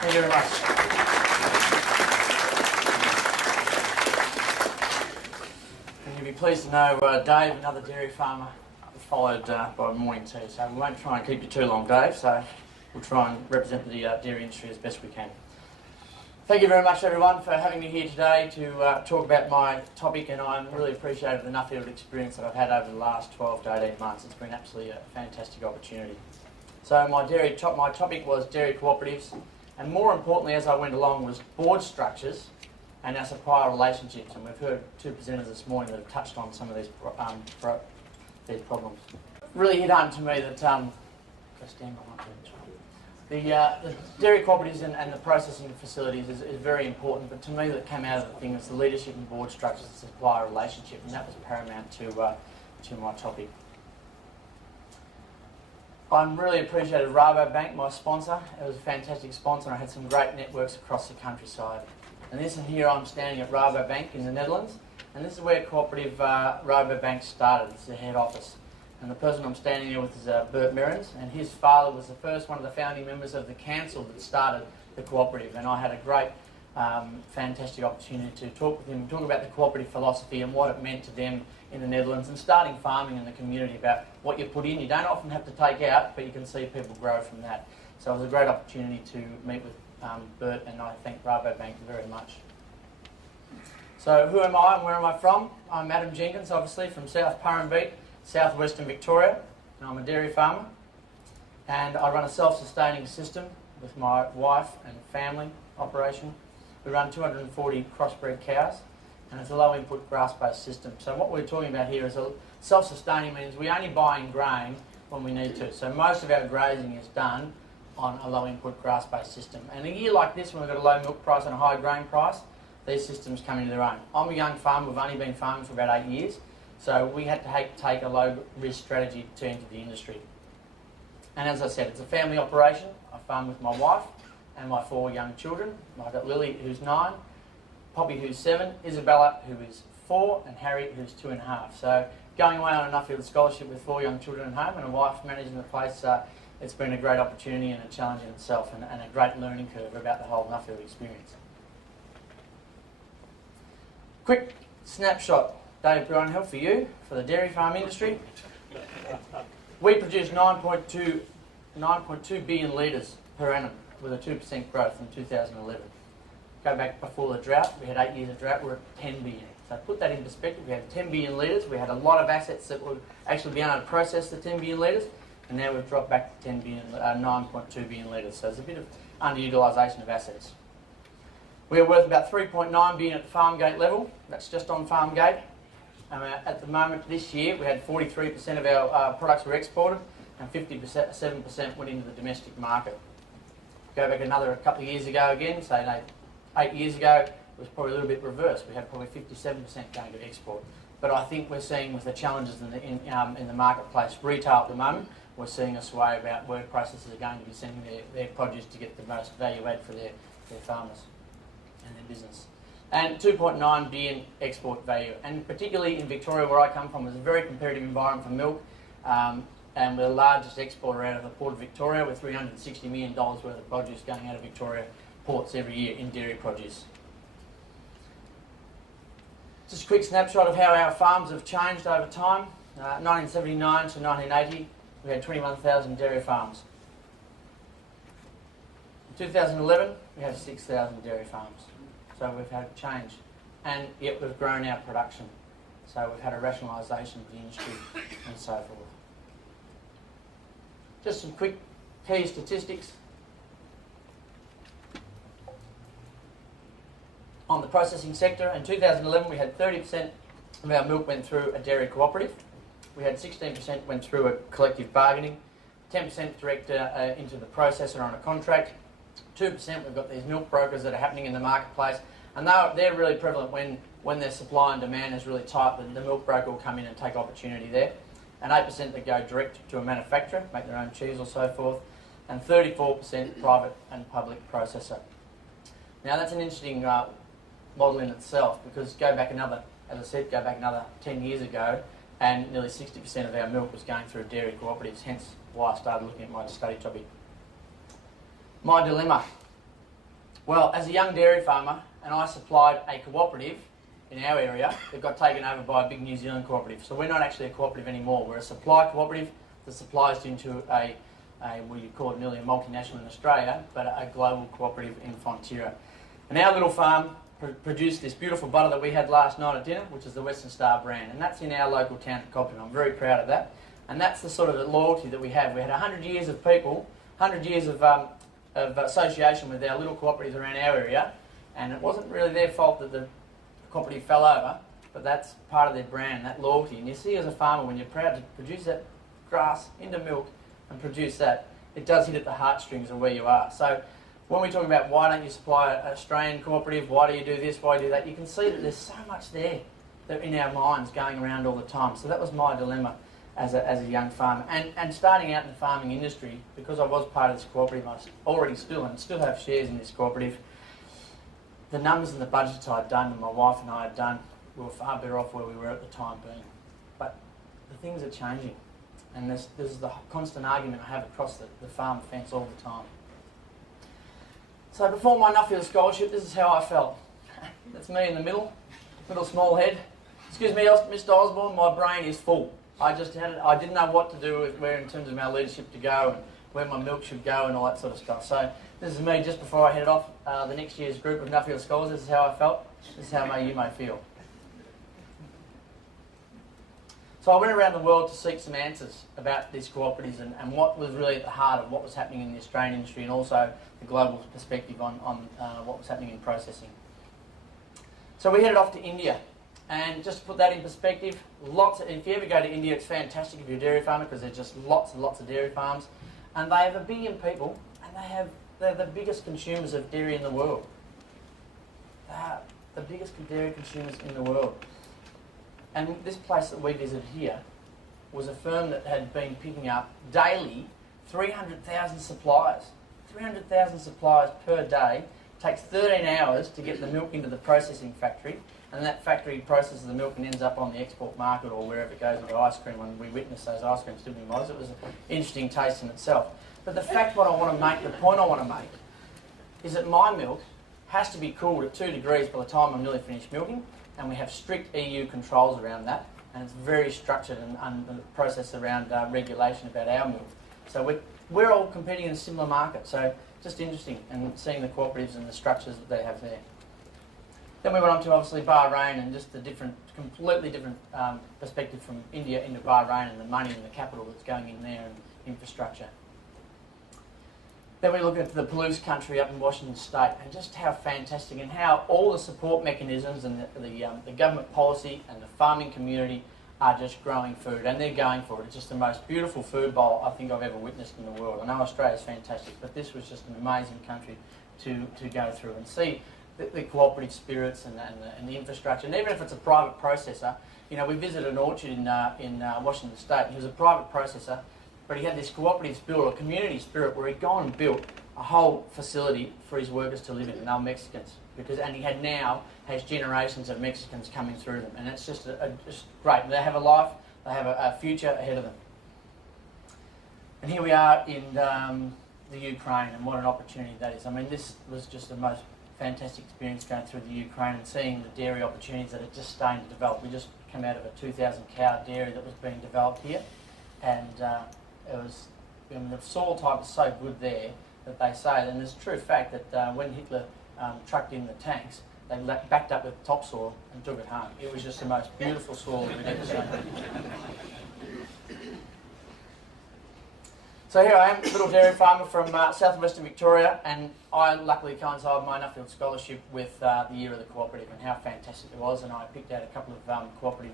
Thank you very much. And you'll be pleased to know Dave, another dairy farmer, followed by morning tea. So we won't try and keep you too long, Dave, so we'll try and represent the dairy industry as best we can. Thank you very much, everyone, for having me here today to talk about my topic, and I'm really appreciative of the Nuffield experience that I've had over the last 12 to 18 months. It's been absolutely a fantastic opportunity. So my topic was dairy cooperatives, and more importantly, as I went along, was board structures and our supplier relationships. And we've heard two presenters this morning that have touched on some of these problems. Really hit home to me that the dairy cooperatives and the processing facilities is very important, but to me that came out of the thing was the leadership and board structures and supplier relationship, and that was paramount to my topic. I'm really appreciative of Rabobank, my sponsor. It was a fantastic sponsor, and I had some great networks across the countryside. And here I'm standing at Rabobank in the Netherlands, and this is where Cooperative Rabobank started. This is the head office. And the person I'm standing here with is Bert Merrins, and his father was one of the founding members of the council that started the cooperative. And I had a great, fantastic opportunity to talk with him and talk about the cooperative philosophy and what it meant to them in the Netherlands and starting farming in the community, about what you put in. You don't often have to take out, but you can see people grow from that. So it was a great opportunity to meet with Bert, and I thank Rabobank very much. So who am I and where am I from? I'm Adam Jenkins, obviously, from South Purrumbete, southwestern Victoria, and I'm a dairy farmer, and I run a self-sustaining system with my wife and family operation. We run 240 crossbred cows, and it's a low input grass-based system. So what we're talking about here is self-sustaining means we only buy in grain when we need to. So most of our grazing is done on a low input grass-based system. And a year like this, when we've got a low milk price and a high grain price, these systems come into their own. I'm a young farmer, we've only been farming for about 8 years. So we had to take a low-risk strategy to enter the industry. And as I said, it's a family operation. I farm with my wife and my 4 young children. I've got Lily, who's 9, Poppy, who's 7, Isabella, who is 4, and Harry, who's 2.5. So going away on a Nuffield scholarship with 4 young children at home and a wife managing the place, it's been a great opportunity and a challenge in itself, and a great learning curve about the whole Nuffield experience. Quick snapshot. Dave Grindhill for you, for the dairy farm industry. We produced 9.2 billion litres per annum with a 2% growth in 2011. Go back before the drought, we had 8 years of drought, we're at 10 billion. So put that in perspective, we had 10 billion litres, we had a lot of assets that would actually be able to process the 10 billion litres, and now we've dropped back to 9.2 billion litres. So there's a bit of underutilisation of assets. We are worth about 3.9 billion at the farm gate level, that's just on farm gate. At the moment this year, we had 43% of our products were exported and 7% went into the domestic market. Go back a couple of years ago again, say 8 years ago, it was probably a little bit reversed. We had probably 57% going to export. But I think we're seeing with the challenges in the marketplace, retail at the moment, we're seeing a sway about where processors are going to be sending their produce to get the most value add for their farmers and their business. And 2.9 billion export value. And particularly in Victoria, where I come from, it's a very competitive environment for milk. And we're the largest exporter out of the Port of Victoria, with $360 million worth of produce going out of Victoria ports every year in dairy produce. Just a quick snapshot of how our farms have changed over time. 1979 to 1980, we had 21,000 dairy farms. In 2011, we had 6,000 dairy farms. So we've had change, and yet we've grown our production. So we've had a rationalisation of the industry and so forth. Just some quick key statistics. On the processing sector, in 2011 we had 30% of our milk went through a dairy cooperative. We had 16% went through a collective bargaining, 10% direct into the processor on a contract, 2% we've got these milk brokers that are happening in the marketplace, and they're really prevalent when their supply and demand is really tight. The milk broker will come in and take opportunity there. And 8% that go direct to a manufacturer, make their own cheese or so forth, and 34% private and public processor. Now that's an interesting model in itself, because go back another 10 years ago, and nearly 60% of our milk was going through dairy cooperatives, hence why I started looking at my study topic. My dilemma. Well, as a young dairy farmer, and I supplied a cooperative in our area that got taken over by a big New Zealand cooperative. So we're not actually a cooperative anymore. We're a supply cooperative that supplies into we call it nearly a multinational in Australia, but a global cooperative in Fonterra. And our little farm produced this beautiful butter that we had last night at dinner, which is the Western Star brand, and that's in our local town of Cooperative. I'm very proud of that. And that's the sort of loyalty that we have. We had 100 years of people, 100 years of association with our little cooperatives around our area, and it wasn't really their fault that the cooperative fell over, but that's part of their brand, that loyalty. And you see as a farmer, when you're proud to produce that grass into milk and produce that, it does hit at the heartstrings of where you are. So when we talk about why don't you supply an Australian cooperative, why do you do this, why do you do that, you can see that there's so much there that in our minds going around all the time. So that was my dilemma as a young farmer. And starting out in the farming industry, because I was part of this cooperative, I already still have shares in this cooperative, the numbers and the budgets I had done and my wife and I had done, we were far better off where we were at the time being. But the things are changing. And this is the constant argument I have across the farm fence all the time. So before my Nuffield scholarship, this is how I felt. That's me in the middle, little small head. Excuse me, Mr. Osborne, my brain is full. I didn't know what to do with where in terms of my leadership to go and where my milk should go and all that sort of stuff. So this is me just before I headed off the next year's group of Nuffield scholars. This is how I felt. This is how you may feel. So I went around the world to seek some answers about these cooperatives and what was really at the heart of what was happening in the Australian industry and also the global perspective on what was happening in processing. So we headed off to India. And just to put that in perspective, if you ever go to India, it's fantastic if you're a dairy farmer because there's just lots and lots of dairy farms. And they have 1 billion people and they're the biggest consumers of dairy in the world. They're the biggest dairy consumers in the world. And this place that we visited here was a firm that had been picking up daily 300,000 suppliers. 300,000 suppliers per day. It takes 13 hours to get the milk into the processing factory, and that factory processes the milk and ends up on the export market or wherever it goes into ice cream. When we witnessed those ice cream sipping mods, it was an interesting taste in itself. But the point I want to make, is that my milk has to be cooled at 2 degrees by the time I'm nearly finished milking, and we have strict EU controls around that, and it's very structured and the process around regulation about our milk. So we're all competing in a similar market, so just interesting and seeing the cooperatives and the structures that they have there. Then we went on to obviously Bahrain and just the completely different perspective from India into Bahrain and the money and the capital that's going in there and infrastructure. Then we look at the Palouse country up in Washington State and just how fantastic and how all the support mechanisms and the government policy and the farming community are just growing food, and they're going for it. It's just the most beautiful food bowl I think I've ever witnessed in the world. I know Australia's fantastic, but this was just an amazing country to go through and see the cooperative spirits and the infrastructure. And even if it's a private processor, you know, we visited an orchard in Washington State. He was a private processor, but he had this cooperative spirit or community spirit where he'd gone and built a whole facility for his workers to live in, and they were Mexicans. And he has generations of Mexicans coming through them, and it's just just great. They have a life, they have a future ahead of them. And here we are in the Ukraine, and what an opportunity that is. I mean, this was just the most fantastic experience going through the Ukraine and seeing the dairy opportunities that are just starting to develop. We just came out of a 2,000 cow dairy that was being developed here, and the soil type is so good there that they say, and it's a true fact that when Hitler trucked in the tanks, they backed up with topsoil and took it home. It was just the most beautiful soil we've ever seen. So here I am, little dairy farmer from southwestern Victoria, and I luckily coincided my Nuffield scholarship with the year of the cooperative and how fantastic it was, and I picked out a couple of cooperative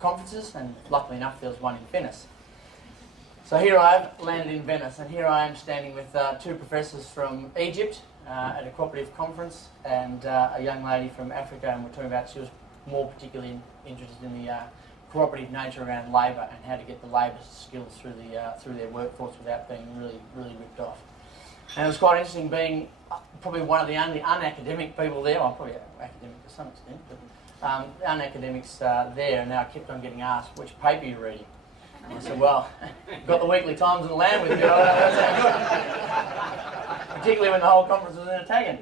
conferences, and luckily enough there was one in Venice. So here I have landed in Venice, and here I am standing with 2 professors from Egypt at a cooperative conference, and a young lady from Africa, and we're talking about, she was more particularly interested in the cooperative nature around labour and how to get the labour skills through their workforce without being really ripped off. And it was quite interesting being probably one of the only unacademic people there. Well, I'm probably academic to some extent, but unacademics there, and now I kept on getting asked, which paper are you reading? And I said, well, got the Weekly Times and the Land with you. That sounds good. particularly when the whole conference was in Italian.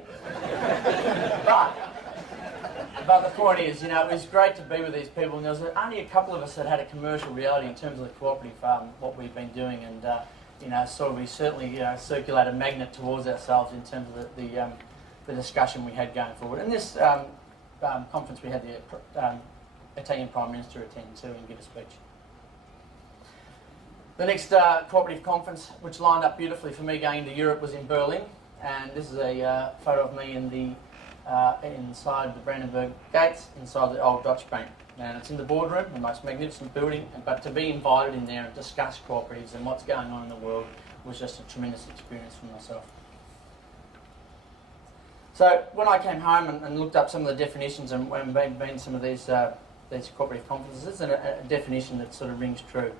But the point is, you know, it was great to be with these people, and there was only a couple of us that had a commercial reality in terms of the cooperative, what we've been doing, and you know, sort of we certainly circulate a magnet towards ourselves in terms of the discussion we had going forward. And this conference, we had the Italian Prime Minister attend too and give a speech. The next cooperative conference, which lined up beautifully for me going into Europe, was in Berlin, and this is a photo of me in the inside the Brandenburg Gates, inside the old Dutch Bank. And it's in the boardroom, the most magnificent building, but to be invited in there and discuss cooperatives and what's going on in the world was just a tremendous experience for myself. So when I came home and looked up some of the definitions and been some of these cooperative conferences, and a definition that sort of rings true.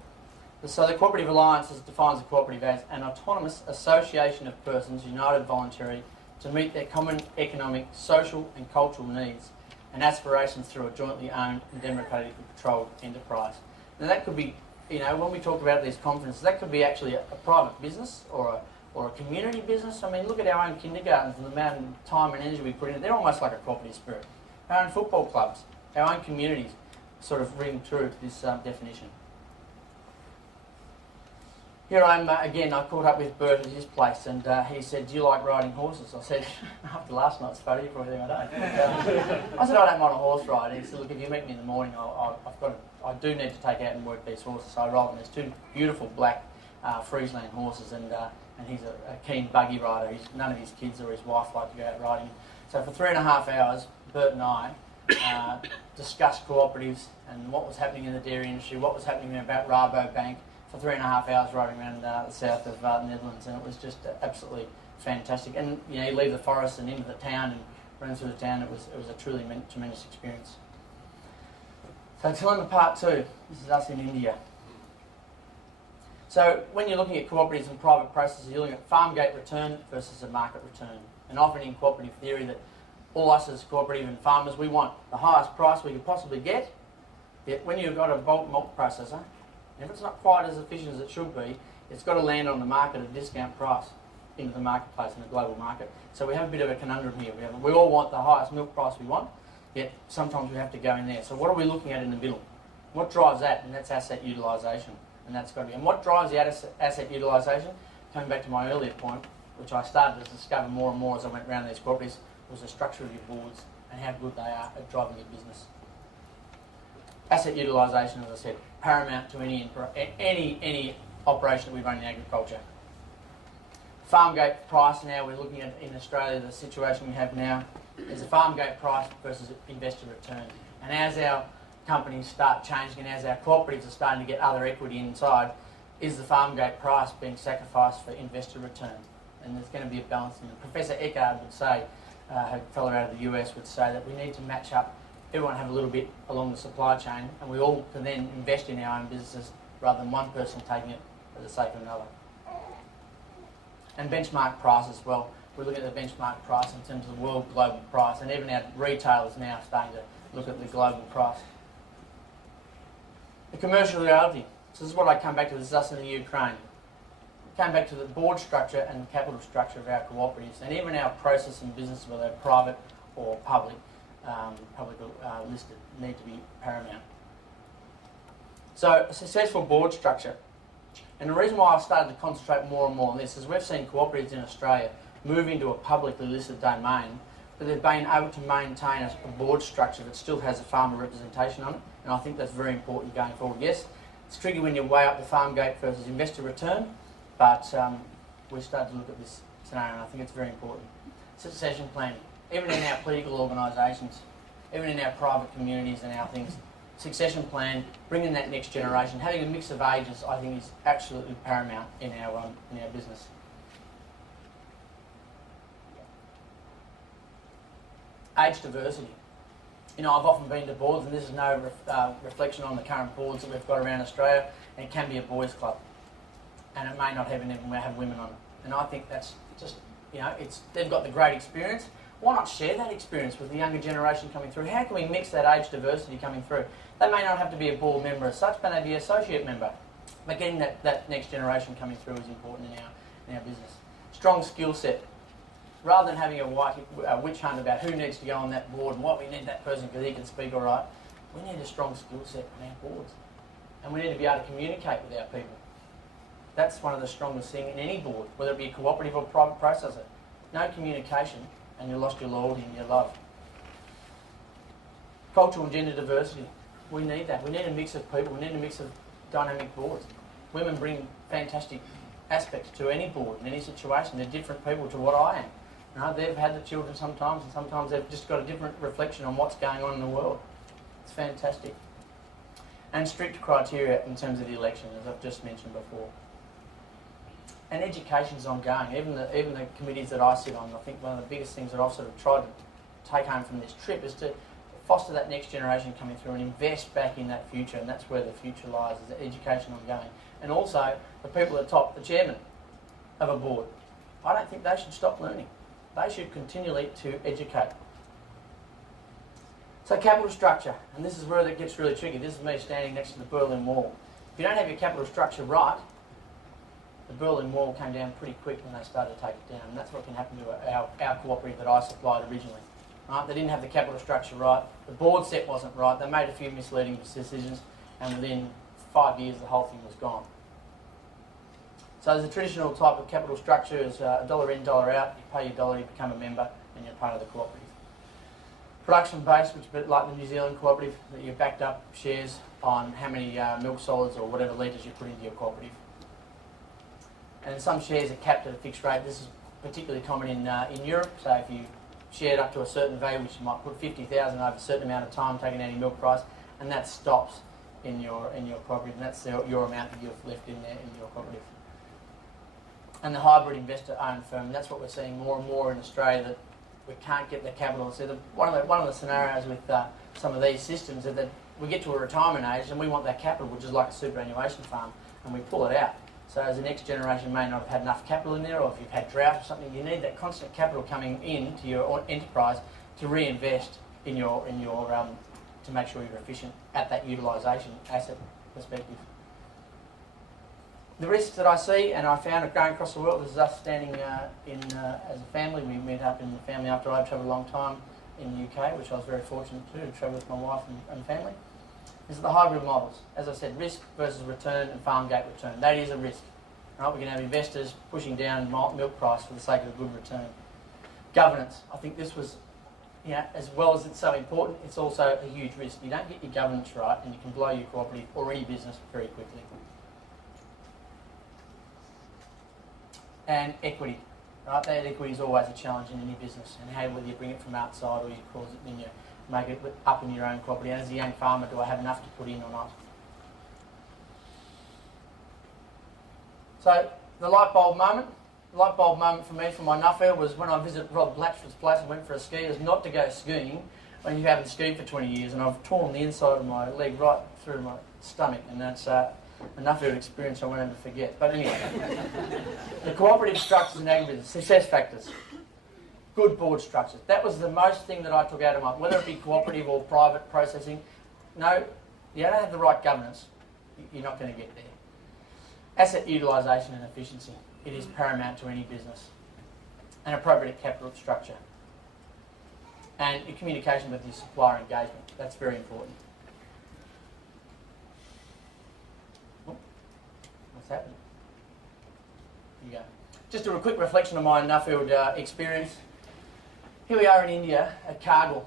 So the Cooperative Alliance defines a cooperative as an autonomous association of persons united voluntarily to meet their common economic, social and cultural needs and aspirations through a jointly owned and democratically controlled enterprise. Now that could be, you know, when we talk about these conferences, that could be actually a private business or a community business. I mean, look at our own kindergartens and the amount of time and energy we put in. They're almost like a cooperative spirit. Our own football clubs, our own communities sort of ring true to this definition. Here I am again. I caught up with Bert at his place, and he said, "Do you like riding horses?" I said, "After last night's photo, you probably think I don't." I said, "I don't mind a horse ride." He said, "Look, if you meet me in the morning, I do need to take out and work these horses." So I ride them. There's two beautiful black Friesland horses, and he's a keen buggy rider. None of his kids or his wife like to go out riding. So for 3.5 hours, Bert and I discussed cooperatives and what was happening in the dairy industry, what was happening about Rabobank, for 3.5 hours riding around the south of the Netherlands, and it was just absolutely fantastic. And you know, you leave the forest and into the town and run through the town. It was a truly tremendous experience. So Toowoomba Part 2. This is us in India. So when you're looking at cooperatives and private processes, you're looking at farm gate return versus a market return. And often in cooperative theory, that all us as cooperative and farmers, we want the highest price we could possibly get. Yet when you've got a bulk milk processor, if it's not quite as efficient as it should be, it's got to land on the market at a discount price into the marketplace, in the global market. So we have a bit of a conundrum here. We all want the highest milk price we want, yet sometimes we have to go in there. So what are we looking at in the middle? What drives that? And that's asset utilisation. And that's got to be. And what drives the asset utilisation? Coming back to my earlier point, which I started to discover more and more as I went around these cooperatives, was the structure of your boards and how good they are at driving your business. Asset utilisation, as I said, paramount to any operation that we run in agriculture. Farm gate price now, we're looking at in Australia, the situation we have now is a farm gate price versus investor return. And as our companies start changing and as our cooperatives are starting to get other equity inside, is the farm gate price being sacrificed for investor return? And there's going to be a balance. And Professor Eckhard would say, a fellow out of the US would say that we need to match up, everyone have a little bit along the supply chain, and we all can then invest in our own businesses rather than one person taking it for the sake of another. And benchmark price as well. We're looking at the benchmark price in terms of the world global price, and even our retailers now are starting to look at the global price. The commercial reality. So this is what I come back to. This is us in the Ukraine. Came back to the board structure and the capital structure of our cooperatives, and even our process and business, whether they're private or public listed, need to be paramount. So a successful board structure. And the reason why I've started to concentrate more and more on this is we've seen cooperatives in Australia move into a publicly listed domain, but they've been able to maintain a board structure that still has a farmer representation on it, and I think that's very important going forward. Yes, it's tricky when you weigh up the farm gate versus investor return, but we started to look at this scenario, and I think it's very important. Succession planning. Even in our political organisations, even in our private communities and our things, succession plan, bringing that next generation, having a mix of ages, I think is absolutely paramount in our business. Age diversity. You know, I've often been to boards, and this is no reflection on the current boards that we've got around Australia, and it can be a boys' club, and it may not even have women on it. And I think that's just, you know, they've got the great experience. Why not share that experience with the younger generation coming through? How can we mix that age diversity coming through? They may not have to be a board member as such, but they be an associate member. But getting that next generation coming through is important in our business. Strong skill set. rather than having a witch hunt about who needs to go on that board and what we need that person because he can speak all right, we need a strong skill set on our boards. And we need to be able to communicate with our people. That's one of the strongest things in any board, whether it be a cooperative or private processor. No communication and you lost your loyalty and your love. Cultural and gender diversity. We need that. We need a mix of people. We need a mix of dynamic boards. Women bring fantastic aspects to any board, in any situation. They're different people to what I am. You know, they've had the children sometimes, and sometimes they've just got a different reflection on what's going on in the world. It's fantastic. And strict criteria in terms of the election, as I've just mentioned before. And education's ongoing. Even the committees that I sit on, I think one of the biggest things that I've sort of tried to take home from this trip is to foster that next generation coming through and invest back in that future, and that's where the future lies, is the education ongoing. And also, the people at the top, the chairman of a board, I don't think they should stop learning. They should continually to educate. So capital structure, and this is where it gets really tricky. This is me standing next to the Berlin Wall. If you don't have your capital structure right, the Berlin Wall came down pretty quick when they started to take it down, and that's what can happen to our cooperative that I supplied originally. Right? They didn't have the capital structure right, the board set wasn't right, they made a few misleading decisions, and within 5 years the whole thing was gone. So there's a traditional type of capital structure, is $1 in, $1 out, you pay your dollar, you become a member, and you're part of the cooperative. Production based, which is a bit like the New Zealand cooperative, that you backed up shares on how many milk solids or whatever litres you put into your cooperative. And some shares are capped at a fixed rate. This is particularly common in Europe, so if you shared up to a certain value, which you might put 50,000 over a certain amount of time, taking out your milk price, and that stops in your cooperative, and that's your amount that you've left in there in your cooperative. And the hybrid investor-owned firm, that's what we're seeing more and more in Australia, that we can't get the capital. So one of the scenarios with some of these systems is that we get to a retirement age and we want that capital, which is like a superannuation farm, and we pull it out. So as the next generation may not have had enough capital in there, or if you've had drought or something, you need that constant capital coming in to your enterprise to reinvest in your to make sure you're efficient at that utilisation asset perspective. The risks that I see, and I found it going across the world, this is us standing as a family. We met up in the family after I'd travelled a long time in the UK, which I was very fortunate to travel with my wife and family. This is the hybrid models. As I said, risk versus return and farm gate return. That is a risk. Right? We can have investors pushing down milk price for the sake of a good return. Governance. I think this was, as well as it's so important, it's also a huge risk. You don't get your governance right and you can blow your cooperative or any business very quickly. And equity. Right? That equity is always a challenge in any business, and how whether you bring it from outside or you cause it in your make it up in your own cooperative. And as a young farmer, do I have enough to put in or not? So the light bulb moment for me from my Nuffield was when I visited Rob Blatchford's place. I went for a ski. It was not to go skiing when you haven't skied for 20 years, and I've torn the inside of my leg right through my stomach, and that's a Nuffield experience I won't ever forget. But anyway, the cooperative structures and agribusiness, success factors. Good board structures. That was the most thing that I took out of my, whether it be cooperative or private processing. No, you don't have the right governance, you're not going to get there. Asset utilisation and efficiency. It is paramount to any business. An appropriate capital structure. And your communication with your supplier engagement. That's very important. Oh, what's happening? Here you go. Just a quick reflection of my Nuffield experience. Here we are in India at Kargil,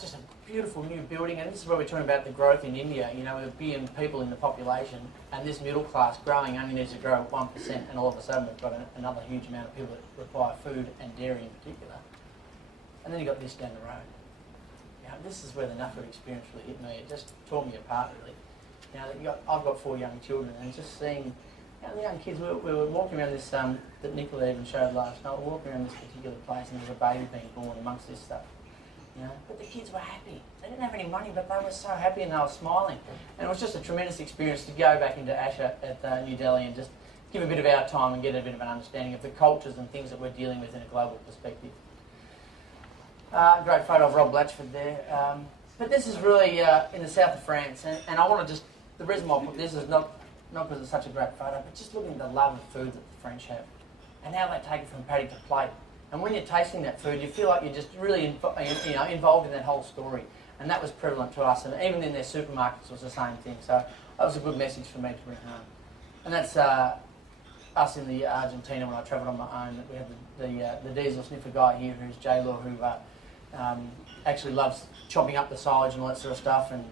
just a beautiful new building, and this is where we're talking about the growth in India. With 1 billion people in the population, and this middle class growing only needs to grow at 1%, and all of a sudden we've got another huge amount of people that require food and dairy in particular. And then you've got this down the road. This is where the Nuffield experience really hit me. It just tore me apart, really. I've got 4 young children, and just seeing the young kids, we were walking around this, that Nicola even showed last night, we were walking around this particular place and there's a baby being born amongst this stuff. But the kids were happy. They didn't have any money, but they were so happy and they were smiling. And it was just a tremendous experience to go back into Asha at New Delhi and just give a bit of our time and get a bit of an understanding of the cultures and things that we're dealing with in a global perspective. Great photo of Rob Blatchford there. But this is really in the south of France, and I want to just, the reason why I put this is not because it's such a great photo, but just looking at the love of food that the French have, and how they take it from paddock to plate. And when you're tasting that food, you feel like you're just really involved in that whole story. And that was prevalent to us, and even in their supermarkets was the same thing. So that was a good message for me to bring home. And that's us in the Argentina when I travelled on my own. We had the diesel sniffer guy here, who's J-Law, who actually loves chopping up the silage and all that sort of stuff. And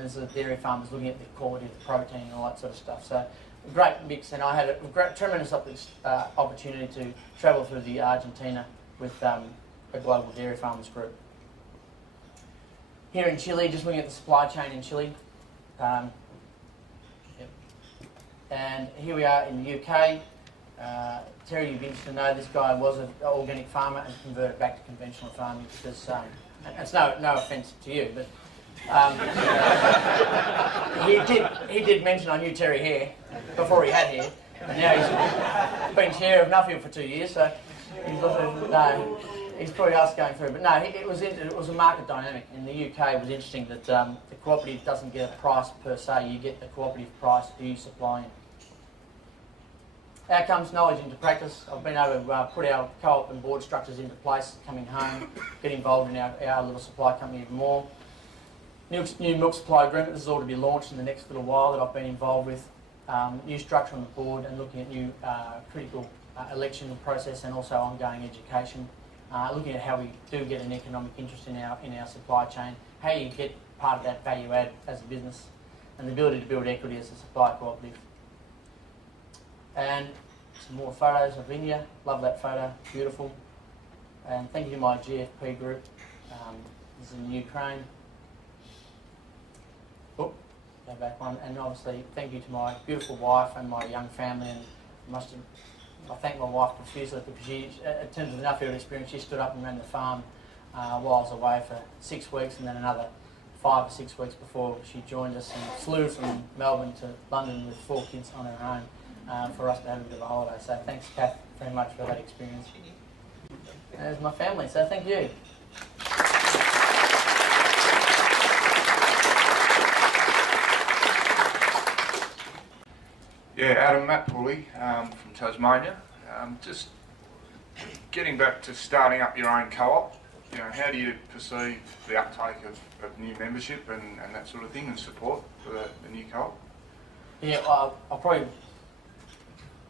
there's the dairy farmers looking at the quality of the protein and all that sort of stuff. So a great mix, and I had a tremendous opportunity to travel through the Argentina with a global dairy farmers group. Here in Chile, just looking at the supply chain in Chile. And here we are in the UK. Terry, you'd be interested to know this guy was an organic farmer and converted back to conventional farming because, and it's no offence to you, but he did mention I knew Terry here before he had hair, and now he's been chair of Nuffield for 2 years, so he's probably us going through. But no, it was a market dynamic. In the UK, it was interesting that the cooperative doesn't get a price per se. You get the cooperative price who you supply in. Outcomes, knowledge into practice. I've been able to put our co-op and board structures into place, coming home, get involved in our little supply company even more. New milk supply agreement, this is all to be launched in the next little while that I've been involved with. New structure on the board and looking at new critical election process and also ongoing education. Looking at how we do get an economic interest in our supply chain, how you get part of that value add as a business, and the ability to build equity as a supply cooperative. And some more photos of India. Love that photo, beautiful. And thank you to my GFP group. This is in Ukraine. Oh, go back one. And obviously, thank you to my beautiful wife and my young family. And I thank my wife profusely because she, in terms of the Nuffield experience, she stood up and ran the farm while I was away for 6 weeks, and then another 5 or 6 weeks before she joined us and flew from Melbourne to London with 4 kids on her own for us to have a bit of a holiday. So thanks, Kath, very much for that experience. And there's my family, so thank you. Yeah, Adam, Matt Pooley from Tasmania. Just getting back to starting up your own co-op, how do you perceive the uptake of new membership and that sort of thing and support for the new co-op? Yeah, I'll probably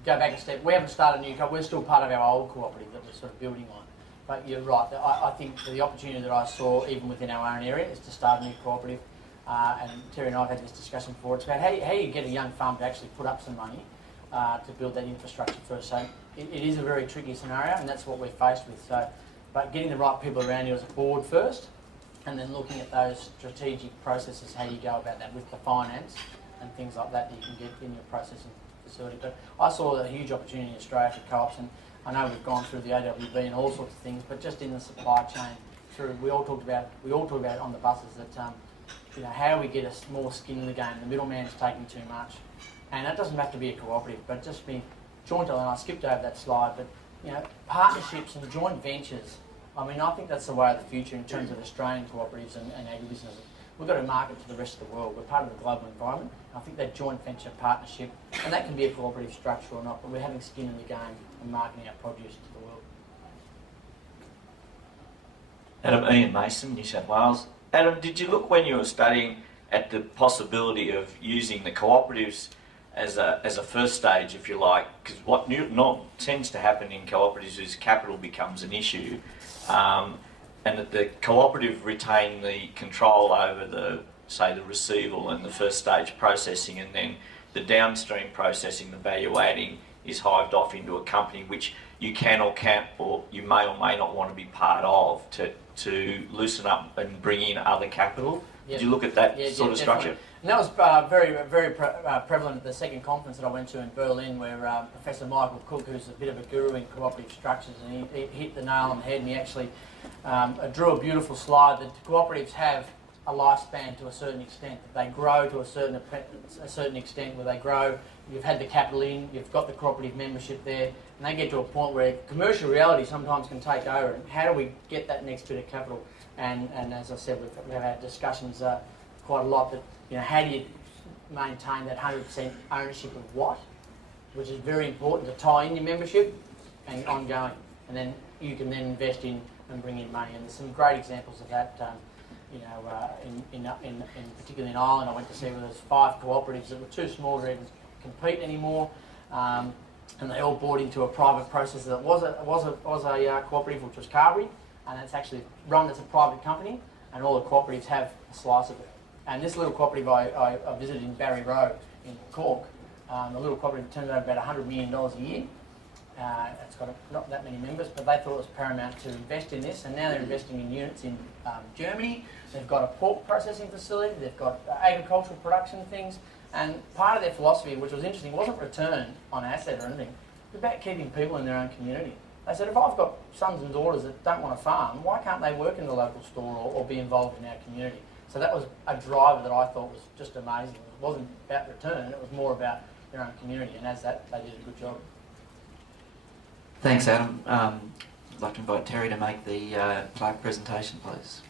go back a step. We haven't started a new co-op, we're still part of our old cooperative that we're sort of building on. But you're right, I think the opportunity that I saw even within our own area is to start a new cooperative. And Terry and I have had this discussion before. It's about how you get a young farm to actually put up some money to build that infrastructure first. So it is a very tricky scenario, and that's what we're faced with. So, but getting the right people around you as a board first, and then looking at those strategic processes, how you go about that with the finance and things like that you can get in your processing facility. But I saw a huge opportunity in Australia for co-ops, and I know we've gone through the AWB and all sorts of things, but just in the supply chain, we all talked about it on the buses that. How we get more skin in the game. The middleman's taking too much. And that doesn't have to be a cooperative, but just be joint, and I skipped over that slide, but partnerships and joint ventures, I think that's the way of the future in terms of Australian cooperatives and agribusinesses. We've got to market to the rest of the world. We're part of the global environment. I think that joint venture partnership, and that can be a cooperative structure or not, but we're having skin in the game and marketing our produce to the world. Adam, Ian Mason, New South Wales. Adam, did you look when you were studying at the possibility of using the cooperatives as a first stage, if you like? Because what tends to happen in cooperatives is capital becomes an issue, and that the cooperative retain the control over the receival and the first stage processing, and then the downstream processing, the value adding, is hived off into a company which you can or can't, or you may or may not want to be part of to loosen up and bring in other capital. Yep. Did you look at that sort of structure? And that was very prevalent at the second conference that I went to in Berlin, where Professor Michael Cook, who's a bit of a guru in cooperative structures, and he hit the nail on the head, and he actually drew a beautiful slide that cooperatives have a lifespan to a certain extent, that they grow to a certain extent where they grow. You've had the capital in, you've got the cooperative membership there, and they get to a point where commercial reality sometimes can take over. And how do we get that next bit of capital? And as I said, we've had discussions quite a lot that, how do you maintain that 100% ownership of what, which is very important to tie in your membership and ongoing. and then you can then invest in and bring in money. And there's some great examples of that. Particularly in Ireland, I went to see where there's 5 cooperatives that were too small to even compete anymore, and they all bought into a private process that was a cooperative, which was Carberry, and it's actually run as a private company, and all the cooperatives have a slice of it. And this little cooperative I visited in Barry Road in Cork, the little cooperative turns over about $100 million a year. It's got not that many members, but they thought it was paramount to invest in this, and now they're investing in units in Germany. They've got a pork processing facility, they've got agricultural production things, and part of their philosophy, which was interesting, wasn't return on asset or anything. It was about keeping people in their own community. They said, if I've got sons and daughters that don't want to farm, why can't they work in the local store or be involved in our community? So that was a driver that I thought was just amazing. It wasn't about return, it was more about their own community, and as that, they did a good job. Thanks, Adam. I'd like to invite Terry to make the Clark presentation, please.